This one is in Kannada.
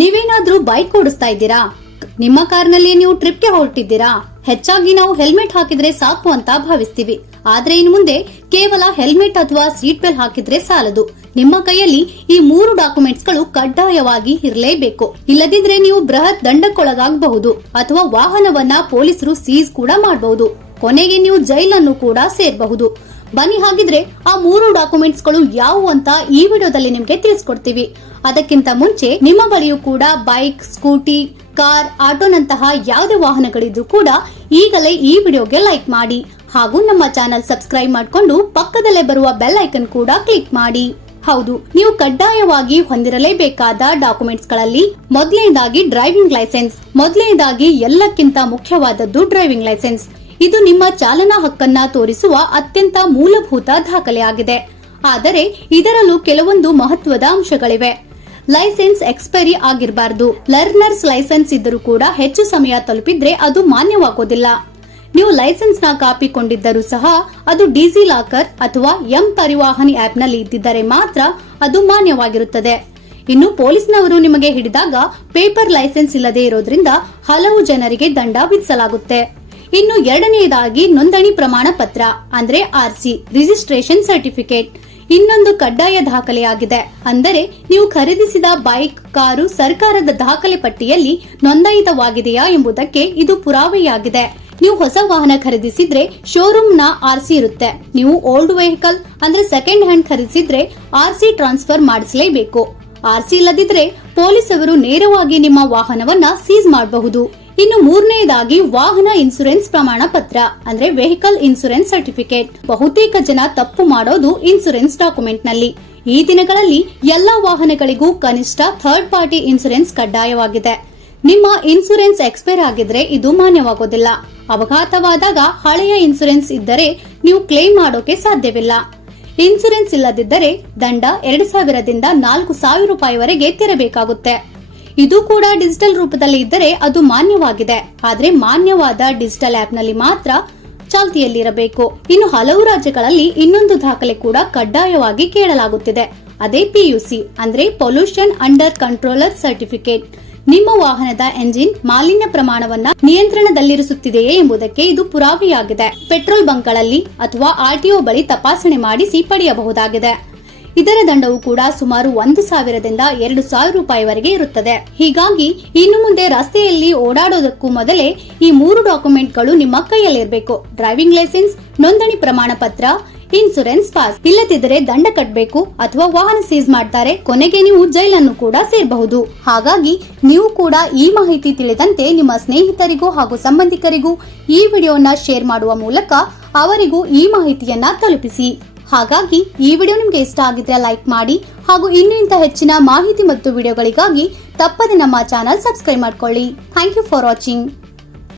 ನೀವೇನಾದ್ರೂ ಬೈಕ್ ಓಡಿಸ್ತಾ ಇದ್ದೀರಾ? ನಿಮ್ಮ ಕಾರ್ನಲ್ಲಿ ನೀವು ಟ್ರಿಪ್ಗೆ ಹೊರಟಿದ್ದೀರಾ? ಹೆಚ್ಚಾಗಿ ನಾವು ಹೆಲ್ಮೆಟ್ ಹಾಕಿದ್ರೆ ಸಾಕು ಅಂತ ಭಾವಿಸ್ತೀವಿ. ಆದ್ರೆ ಇನ್ನು ಮುಂದೆ ಕೇವಲ ಹೆಲ್ಮೆಟ್ ಅಥವಾ ಸೀಟ್ ಬೆಲ್ಟ್ ಹಾಕಿದ್ರೆ ಸಾಲದು. ನಿಮ್ಮ ಕೈಯಲ್ಲಿ ಈ 3 ಡಾಕ್ಯುಮೆಂಟ್ಸ್ ಗಳು ಕಡ್ಡಾಯವಾಗಿ ಇರಲೇಬೇಕು. ಇಲ್ಲದಿದ್ರೆ ನೀವು ಬೃಹತ್ ದಂಡಕ್ಕೊಳಗಾಗಬಹುದು ಅಥವಾ ವಾಹನವನ್ನ ಪೊಲೀಸರು ಸೀಸ್ ಕೂಡ ಮಾಡಬಹುದು. ಕೊನೆಗೆ ನೀವು ಜೈಲನ್ನು ಕೂಡ ಸೇರಬಹುದು. ಬನ್ನಿ ಹಾಗಿದ್ರೆ ಆ 3 ಡಾಕ್ಯುಮೆಂಟ್ಸ್ ಗಳು ಯಾವುವು ಅಂತ ಈ ವಿಡಿಯೋದಲ್ಲಿ ನಿಮ್ಗೆ ತಿಳಿಸ್ಕೊಡ್ತೀವಿ. ಅದಕ್ಕಿಂತ ಮುಂಚೆ ನಿಮ್ಮ ಬಳಿಯೂ ಕೂಡ ಬೈಕ್, ಸ್ಕೂಟಿ, ಕಾರ್, ಆಟೋನಂತಹ ಯಾವುದೇ ವಾಹನಗಳಿದ್ರು ಕೂಡ ಈಗಲೇ ಈ ವಿಡಿಯೋಗೆ ಲೈಕ್ ಮಾಡಿ ಹಾಗೂ ನಮ್ಮ ಚಾನೆಲ್ ಸಬ್ಸ್ಕ್ರೈಬ್ ಮಾಡಿಕೊಂಡು ಪಕ್ಕದಲ್ಲೇ ಬರುವ ಬೆಲ್ ಐಕನ್ ಕೂಡ ಕ್ಲಿಕ್ ಮಾಡಿ. ಹೌದು, ನೀವು ಕಡ್ಡಾಯವಾಗಿ ಹೊಂದಿರಲೇಬೇಕಾದ ಡಾಕ್ಯುಮೆಂಟ್ಸ್ ಗಳಲ್ಲಿ ಮೊದಲನೇದಾಗಿ ಡ್ರೈವಿಂಗ್ ಲೈಸೆನ್ಸ್. ಮೊದಲನೇದಾಗಿ ಎಲ್ಲಕ್ಕಿಂತ ಮುಖ್ಯವಾದದ್ದು ಡ್ರೈವಿಂಗ್ ಲೈಸೆನ್ಸ್. ಇದು ನಿಮ್ಮ ಚಾಲನಾ ಹಕ್ಕನ್ನ ತೋರಿಸುವ ಅತ್ಯಂತ ಮೂಲಭೂತ ದಾಖಲೆಯಾಗಿದೆ. ಆದರೆ ಇದರಲ್ಲೂ ಕೆಲವೊಂದು ಮಹತ್ವದ ಅಂಶಗಳಿವೆ. ಲೈಸೆನ್ಸ್ ಎಕ್ಸ್ಪೈರಿ ಆಗಿರಬಾರದು. ಲರ್ನರ್ಸ್ ಲೈಸೆನ್ಸ್ ಇದ್ದರೂ ಕೂಡ ಹೆಚ್ಚು ಸಮಯ ತಲುಪಿದ್ರೆ ಅದು ಮಾನ್ಯವಾಗೋದಿಲ್ಲ. ನೀವು ಲೈಸೆನ್ಸ್ ನ ಕಾಪಿ ಕೊಂಡಿದ್ದರೂ ಸಹ ಅದು ಡಿಜಿ ಲಾಕರ್ ಅಥವಾ ಎಂ ಪರಿವಾಹನ್ ಆಪ್ ನಲ್ಲಿ ಇದ್ದಿದ್ದರೆ ಮಾತ್ರ ಅದು ಮಾನ್ಯವಾಗಿರುತ್ತದೆ. ಇನ್ನು ಪೊಲೀಸ್ನವರು ನಿಮಗೆ ಹಿಡಿದಾಗ ಪೇಪರ್ ಲೈಸೆನ್ಸ್ ಇಲ್ಲದೆ ಇರೋದ್ರಿಂದ ಹಲವು ಜನರಿಗೆ ದಂಡ ವಿಧಿಸಲಾಗುತ್ತೆ. ಇನ್ನು ಎರಡನೆಯದಾಗಿ ನೋಂದಣಿ ಪ್ರಮಾಣ ಪತ್ರ ಅಂದ್ರೆ ಆರ್ಸಿ, ರಿಜಿಸ್ಟ್ರೇಷನ್ ಸರ್ಟಿಫಿಕೇಟ್. ಇನ್ನೊಂದು ಕಡ್ಡಾಯ ದಾಖಲೆಯಾಗಿದೆ. ಅಂದರೆ ನೀವು ಖರೀದಿಸಿದ ಬೈಕ್, ಕಾರು ಸರ್ಕಾರದ ದಾಖಲೆ ಪಟ್ಟಿಯಲ್ಲಿ ನೋಂದಾಯಿತವಾಗಿದೆಯಾ ಎಂಬುದಕ್ಕೆ ಇದು ಪುರಾವೆಯಾಗಿದೆ. ನೀವು ಹೊಸ ವಾಹನ ಖರೀದಿಸಿದ್ರೆ ಶೋರೂಮ್ ನ ಆರ್ಸಿ ಇರುತ್ತೆ. ನೀವು ಓಲ್ಡ್ ವೆಹಿಕಲ್ ಅಂದ್ರೆ ಸೆಕೆಂಡ್ ಹ್ಯಾಂಡ್ ಖರೀದಿಸಿದ್ರೆ ಆರ್ಸಿ ಟ್ರಾನ್ಸ್ಫರ್ ಮಾಡಿಸಲೇಬೇಕು. ಆರ್ಸಿ ಇಲ್ಲದಿದ್ರೆ ಪೊಲೀಸರು ನೇರವಾಗಿ ನಿಮ್ಮ ವಾಹನವನ್ನ ಸೀಸ್ ಮಾಡಬಹುದು. ಇನ್ನು ಮೂರನೆಯದಾಗಿ ವಾಹನ ಇನ್ಸೂರೆನ್ಸ್ ಪ್ರಮಾಣ ಪತ್ರ ಅಂದ್ರೆ ವೆಹಿಕಲ್ ಇನ್ಸೂರೆನ್ಸ್ ಸರ್ಟಿಫಿಕೇಟ್. ಬಹುತೇಕ ಜನ ತಪ್ಪು ಮಾಡೋದು ಇನ್ಸೂರೆನ್ಸ್ ಡಾಕ್ಯುಮೆಂಟ್ ನಲ್ಲಿ. ಈ ದಿನಗಳಲ್ಲಿ ಎಲ್ಲಾ ವಾಹನಗಳಿಗೂ ಕನಿಷ್ಠ ಥರ್ಡ್ ಪಾರ್ಟಿ ಇನ್ಸೂರೆನ್ಸ್ ಕಡ್ಡಾಯವಾಗಿದೆ. ನಿಮ್ಮ ಇನ್ಸೂರೆನ್ಸ್ ಎಕ್ಸ್ಪೈರ್ ಆಗಿದ್ರೆ ಇದು ಮಾನ್ಯವಾಗೋದಿಲ್ಲ. ಅಪಘಾತವಾದಾಗ ಹಳೆಯ ಇನ್ಸೂರೆನ್ಸ್ ಇದ್ದರೆ ನೀವು ಕ್ಲೇಮ್ ಮಾಡೋಕೆ ಸಾಧ್ಯವಿಲ್ಲ. ಇನ್ಸೂರೆನ್ಸ್ ಇಲ್ಲದಿದ್ದರೆ ದಂಡ 2000 ದಿಂದ 4000 ರೂಪಾಯಿವರೆಗೆ ತೆರಬೇಕಾಗುತ್ತೆ. ಇದು ಕೂಡ ಡಿಜಿಟಲ್ ರೂಪದಲ್ಲಿ ಇದ್ದರೆ ಅದು ಮಾನ್ಯವಾಗಿದೆ. ಆದ್ರೆ ಮಾನ್ಯವಾದ ಡಿಜಿಟಲ್ ಆಪ್ ನಲ್ಲಿ ಮಾತ್ರ ಚಾಲ್ತಿಯಲ್ಲಿರಬೇಕು. ಇನ್ನು ಹಲವು ರಾಜ್ಯಗಳಲ್ಲಿ ಇನ್ನೊಂದು ದಾಖಲೆ ಕೂಡ ಕಡ್ಡಾಯವಾಗಿ ಕೇಳಲಾಗುತ್ತಿದೆ. ಅದೇ PUC ಅಂದ್ರೆ ಪೊಲ್ಯೂಷನ್ ಅಂಡರ್ ಕಂಟ್ರೋಲರ್ ಸರ್ಟಿಫಿಕೇಟ್. ನಿಮ್ಮ ವಾಹನದ ಎಂಜಿನ್ ಮಾಲಿನ್ಯ ಪ್ರಮಾಣವನ್ನ ನಿಯಂತ್ರಣದಲ್ಲಿರಿಸುತ್ತಿದೆಯೇ ಎಂಬುದಕ್ಕೆ ಇದು ಪುರಾವೆಯಾಗಿದೆ. ಪೆಟ್ರೋಲ್ ಬಂಕ್ಗಳಲ್ಲಿ ಅಥವಾ RTO ಬಳಿ ತಪಾಸಣೆ ಮಾಡಿಸಿ ಪಡೆಯಬಹುದಾಗಿದೆ. ಇದರ ದಂಡವು ಕೂಡ ಸುಮಾರು 1000 ದಿಂದ 2000 ರೂಪಾಯಿವರೆಗೆ ಇರುತ್ತದೆ. ಹೀಗಾಗಿ ಇನ್ನು ಮುಂದೆ ರಸ್ತೆಯಲ್ಲಿ ಓಡಾಡೋದಕ್ಕೂ ಮೊದಲೇ ಈ 3 ಡಾಕ್ಯುಮೆಂಟ್ಗಳು ನಿಮ್ಮ ಕೈಯಲ್ಲಿರಬೇಕು. ಡ್ರೈವಿಂಗ್ ಲೈಸೆನ್ಸ್, ನೋಂದಣಿ ಪ್ರಮಾಣ ಪತ್ರ, ಇನ್ಸೂರೆನ್ಸ್ ಪಾಸ್. ಇಲ್ಲದಿದ್ದರೆ ದಂಡ ಕಟ್ಟಬೇಕು ಅಥವಾ ವಾಹನ ಸೀಸ್ ಮಾಡ್ತಾರೆ. ಕೊನೆಗೆ ನೀವು ಜೈಲನ್ನು ಕೂಡ ಸೇರಬಹುದು. ಹಾಗಾಗಿ ನೀವು ಕೂಡ ಈ ಮಾಹಿತಿ ತಿಳಿದಂತೆ ನಿಮ್ಮ ಸ್ನೇಹಿತರಿಗೂ ಹಾಗೂ ಸಂಬಂಧಿಕರಿಗೂ ಈ ವಿಡಿಯೋನ ಶೇರ್ ಮಾಡುವ ಮೂಲಕ ಅವರಿಗೂ ಈ ಮಾಹಿತಿಯನ್ನ ತಲುಪಿಸಿ. ಹಾಗಾಗಿ ಈ ವಿಡಿಯೋ ನಿಮಗೆ ಇಷ್ಟ ಆಗಿದ್ರೆ ಲೈಕ್ ಮಾಡಿ ಹಾಗೂ ಇನ್ನೂ ಹೆಚ್ಚಿನ ಮಾಹಿತಿ ಮತ್ತು ವಿಡಿಯೋಗಳಿಗಾಗಿ ತಪ್ಪದೆ ನಮ್ಮ ಚಾನೆಲ್ ಸಬ್ಸ್ಕ್ರೈಬ್ ಮಾಡ್ಕೊಳ್ಳಿ. Thank you for watching.